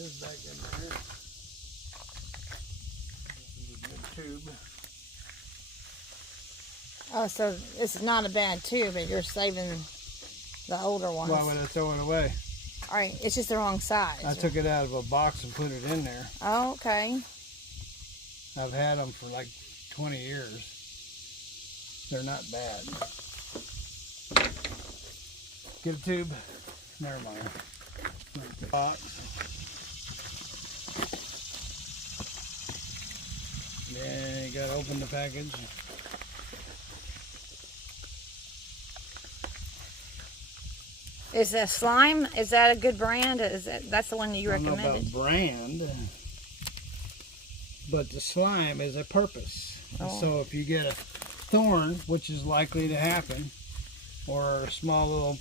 this back in there. This is a good tube. Oh, so it's not a bad tube, but you're saving the older ones. Why would I throw it away? All right, it's just the wrong size. I took it out of a box and put it in there. Oh, okay. I've had them for like 20 years. They're not bad. Get a tube. Never mind. Box. Then you gotta open the package. Is that Slime? Is that a good brand? That's the one that you I don't know recommended? about brand, but the slime is a purpose. Oh. So if you get a thorn, which is likely to happen, or a small little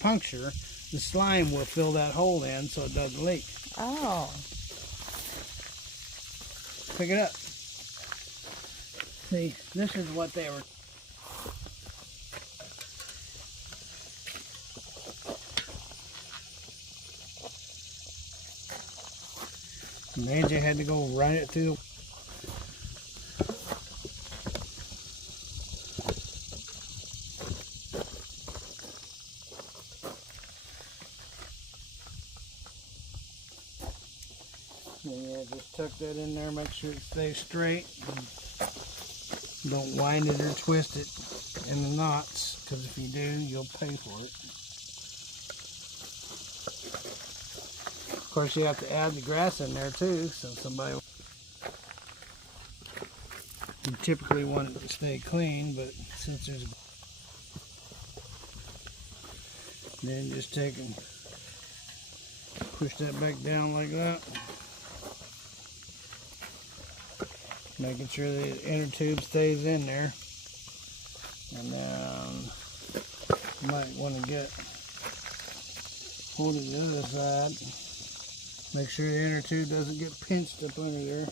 puncture, the slime will fill that hole in so it doesn't leak. Oh. Pick it up. See, this is what they were. Nancy had to go run it through. Yeah, just tuck that in there, make sure it stays straight. Don't wind it or twist it in the knots, because if you do, you'll pay for it. Of course, you have to add the grass in there too, so somebody. You typically want it to stay clean, but since there's. Then just take and push that back down like that. Making sure the inner tube stays in there. And then you might want to get hold of the other side. Make sure the inner tube doesn't get pinched up under there.